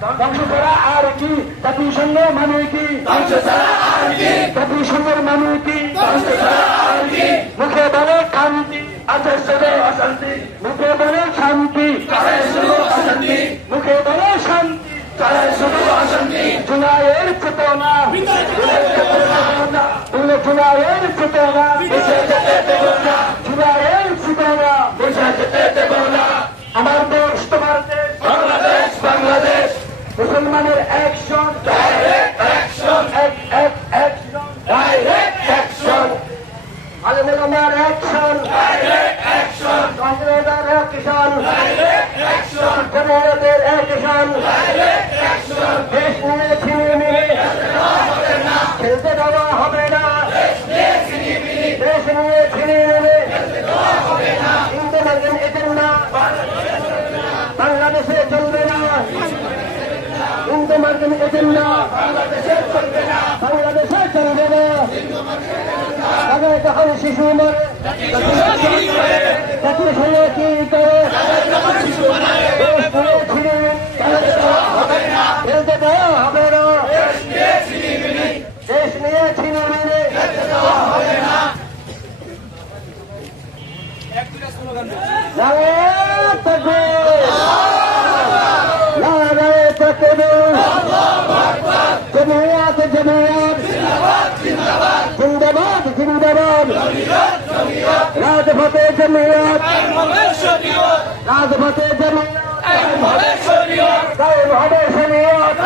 ধ্বংস ছাড়া আর কি জাতিসংঘ মানে কি? জাতিসংঘের মানে কি? মুখে বলে শান্তি, অশান্তি, মুখে বলে শান্তি, মুখে বলে শান্তি, জুলাইয়ের চেতনা, জুলাইয়ের চেতনা, জুলাইয়ের চেতনা। আমার দেশ তোমার দেশ, বাংলাদেশ। মুসলমানের অ্যাকশন, অ্যাকশন, আলেমের অ্যাকশন, কংগ্রেসের অ্যাকশন, জনগণের অ্যাকশন। দেশ নিয়ে ছিনিমিনি খেলতে দেওয়া হবে না, দেশ নিয়ে ছিনিমিনি ইন্দো মার্কিন এজেন্ডা বাংলাদেশে চলবে না, ইন্দো মার্কিন এজেন্ডা বাংলাদেশে চলবে না। আগে যখন শিশু মরে জাতির সঙ্গে কি করে খেলতে দেওয়া হবে না, দেশ নিয়ে ছিনিমিনি। নারায়ে তাকবীর, নারায়ে তাকবীর, জমিয়ত জিন্দাবাদ, জিন্দাবাদ। রাজপথে জমিয়ত, রাজপথে জমিয়ত, কায়েম হবে শরিয়ত।